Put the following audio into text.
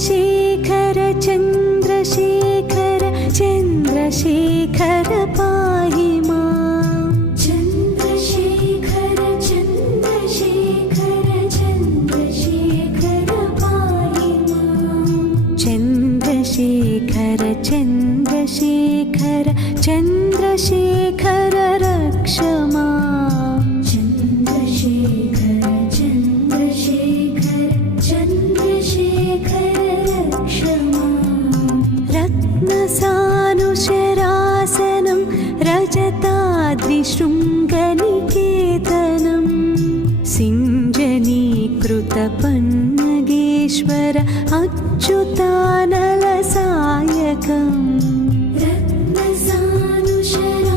चन्द्रशेखर चन्द्रशेखर पाहि माम् चन्द्रशेखर चन्द्रशेखर चन्द्रशेखर पाहि माम् चन्द्रशेखर चन्द्रशेखर चन्द्रशेखर रक्ष माम् चन्द्रशेखर चन्द्रशेखर चन्द्रशेखर रक्ष माम् रत्नसानुशरासनं रजताद्रिशृङ्गनिकेतनं सिञ्जनीकृतपन्नगेश्वर अच्युतानलसायकम् रत्नसानुशरासनं